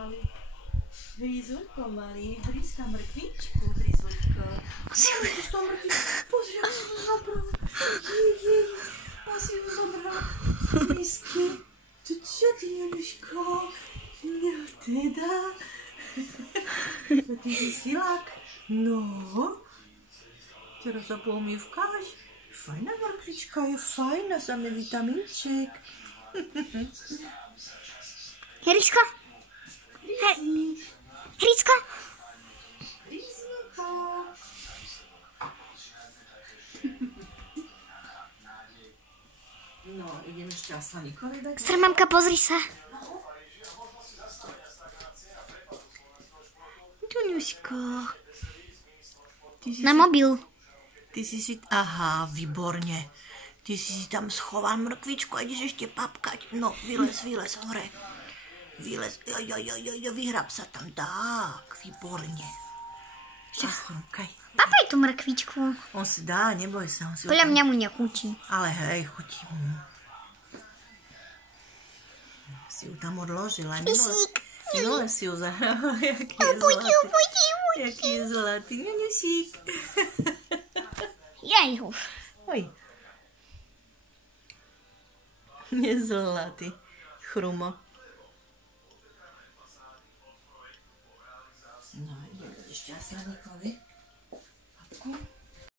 malý. Hryzulko malý, hryzka mrkvičku, hryzulko. Môžeš to mrkvičku, pozri, ja si ju zobrala. Jej, ja si ju zobrala. Hryzky, to čo ty, Januško? No teda. Ty si silák. No. Teraz sa poumývkáš. Fajná mrkvička, je fajná, samý vitamínček. Hryzko? Hryzko? Hryzulko. No, ideme šťastná Nikoli dať. Sestra, mamka, pozri sa. Ďuňuško. Na mobil. Ty si si... Aha, výborne. Ty si tam schoval mrkvičku a ideš ešte papkať. No, vylez hore. Vylez. Jo, vyhrab sa tam. Tak, výborne. Ešte chrumkaj. Papaj tú mrkvičku. On si dá, neboj sa. Podľa mňa mu nechutí. Ale hej, chutí mu. Si ju tam odložila. Minule si ju zahrala. Jaký je zlatý. Jaký je zlatý. Ňuňušík. Jej už. Oj. Je zlatý. Chrumo. No, ideme šťastná Nikoli. Papku.